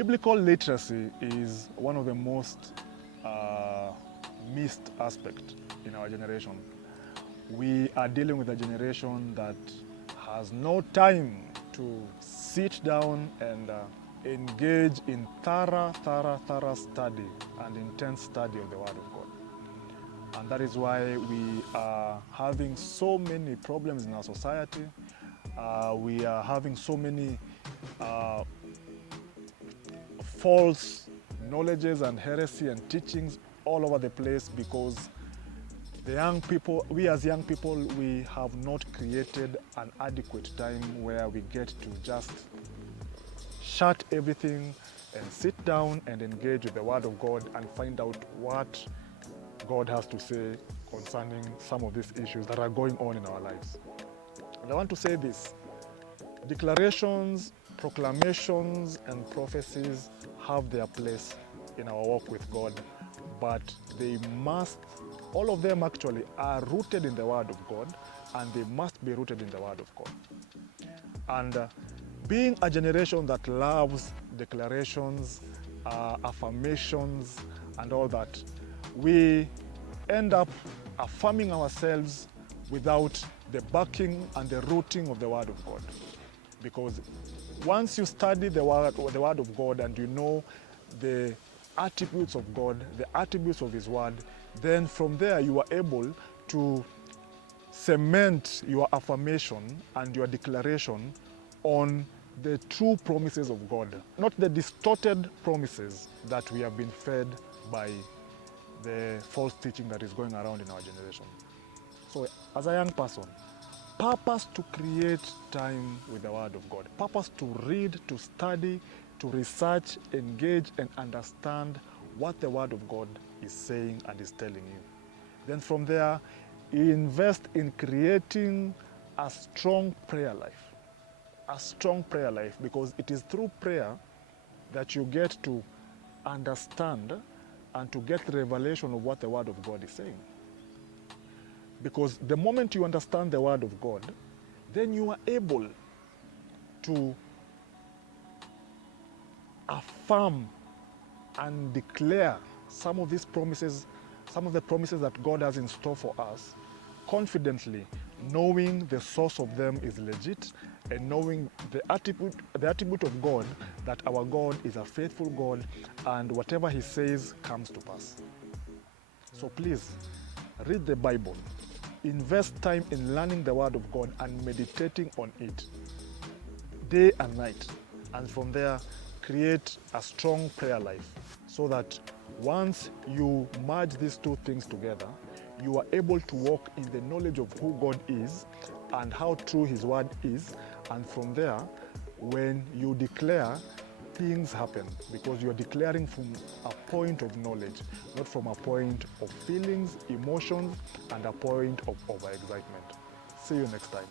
Biblical literacy is one of the most missed aspects in our generation. We are dealing with a generation that has no time to sit down and engage in thorough study and intense study of the Word of God. And that is why we are having so many problems in our society. We are having so many false knowledges and heresy and teachings all over the place, because the young people, we as young people, we have not created an adequate time where we get to just shut everything and sit down and engage with the Word of God and find out what God has to say concerning some of these issues that are going on in our lives. And I want to say this: declarations, proclamations, and prophecies have their place in our walk with God, but they must, all of them actually, are rooted in the Word of God, and they must be rooted in the Word of God. And being a generation that loves declarations, affirmations, and all that, we end up affirming ourselves without the backing and the rooting of the Word of God. Because once you study the word of God and you know the attributes of God, the attributes of His Word, then from there you are able to cement your affirmation and your declaration on the true promises of God, not the distorted promises that we have been fed by the false teaching that is going around in our generation. So as a young person, purpose to create time with the Word of God. Purpose to read, to study, to research, engage, and understand what the Word of God is saying and is telling you. Then from there, invest in creating a strong prayer life. A strong prayer life, because it is through prayer that you get to understand and to get the revelation of what the Word of God is saying. Because the moment you understand the Word of God, then you are able to affirm and declare some of these promises, some of the promises that God has in store for us, confidently, knowing the source of them is legit, and knowing the attribute of God, that our God is a faithful God, and whatever He says comes to pass. So please, read the Bible. Invest time in learning the Word of God and meditating on it day and night. And from there, create a strong prayer life, so that once you merge these two things together, you are able to walk in the knowledge of who God is and how true His Word is. And from there, when you declare, things happen, because you are declaring from a point of knowledge, not from a point of feelings, emotions, and a point of over-excitement. See you next time.